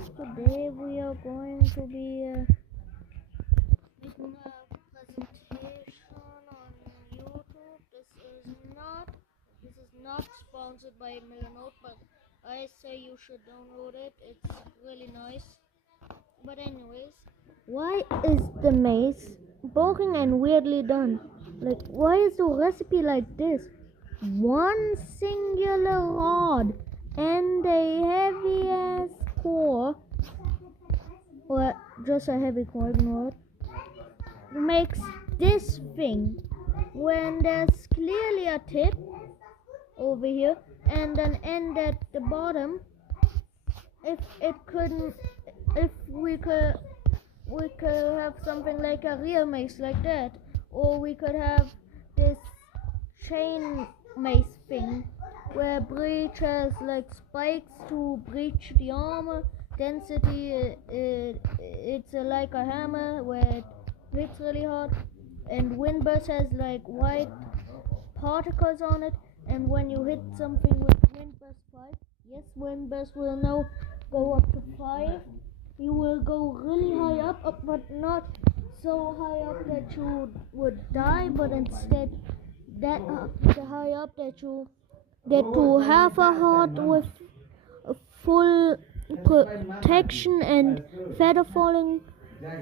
Today we are going to be making a presentation on YouTube. This is not sponsored by Milanote, but I say you should download it. It's really nice. But anyways, why is the maze boring and weirdly done? Like, why is the recipe like this? One singular rod and a heavy ass core, or just a heavy core, ignore it, makes this thing when there's clearly a tip over here and an end at the bottom. If we could have something like a real mace like that, or we could have this chain mace thing where breach has like spikes to breach the armor. Density, it's like a hammer where it hits really hard, and windburst has like white particles on it, and when you hit something with windburst 5, yes, windburst will now go up to 5. You will go really high up, but not so high up that you would die, but instead that high up that you get to half a heart with a full protection and feather falling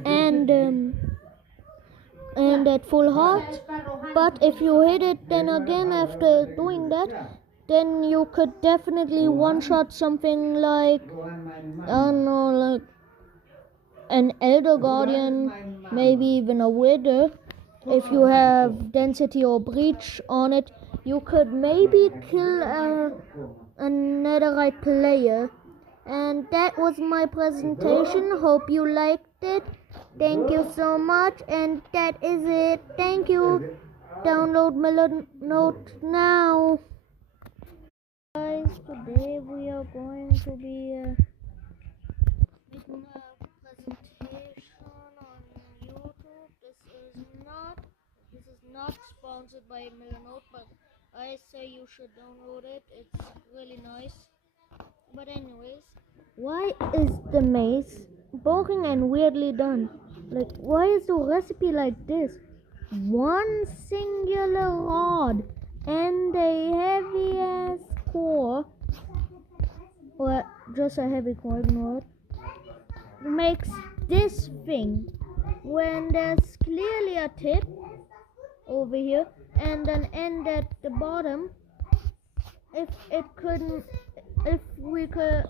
and at full heart. But if you hit it then again after doing that, then you could definitely one-shot something like, I don't know, like an Elder Guardian, maybe even a Wither. If you have density or breach on it, you could maybe kill a netherite player. And that was my presentation. Hope you liked it. Thank you so much, and that is it. Thank you. Download Milanote now. Guys, today we are going to be making a presentation on YouTube. This is not sponsored by Milanote, but I say you should download it. It's really nice. But anyways, why is the maze boring and weirdly done? Like, why is the recipe like this? One singular rod and a heavy ass core, or just a heavy core, ignore it, makes this thing when there's clearly a tip over here and an end at the bottom. If we could